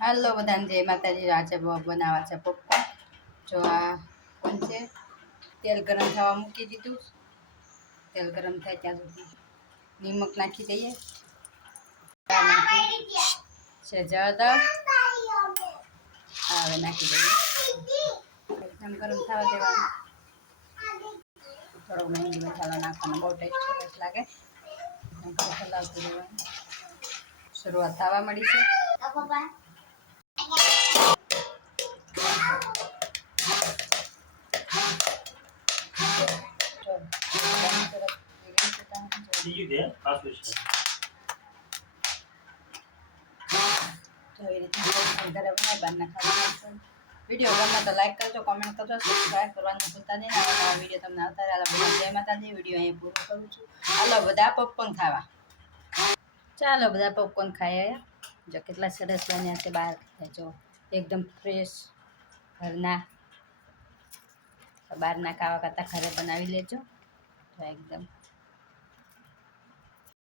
હાલો બધાને જય માતાજી। આજે બનાવવા છે પોપકોર્ન। જો આ કોણ છે, તેલ ગરમ થવા મૂકી દીધું। તેલ ગરમ થાય ત્યાં સુધી નિમક નાખી દઈએ, સેજાદા હવે નાખી દઈએ। એકદમ ગરમ થવા દેવાનું। થોડોક મેંદી મસાલો નાખવાનો, બહુ ટેસ્ટ લાગે। હલાવતું રહેવાનું। શરૂઆત થવા મળી છે। વિડીયો ગમે તો લાઈક કરજો, કોમેન્ટ કરજો, સબસ્ક્રાઈબ કરવાનું ભૂલતા નહીં। નવા વિડીયો તમને આવતા રહે। જય માતાજી। વિડીયો અહીં પૂરો કરું છું। હાલો બધા પોપકોર્ન ખાવા, ચાલો બધા પોપકોર્ન ખાઈએ। જો કેટલા સરસ બન્યા છે બહાર, જો એકદમ ફ્રેશ ઘરના। બહારના ખાવા કરતાં ઘરે બનાવી લેજો, તો એકદમ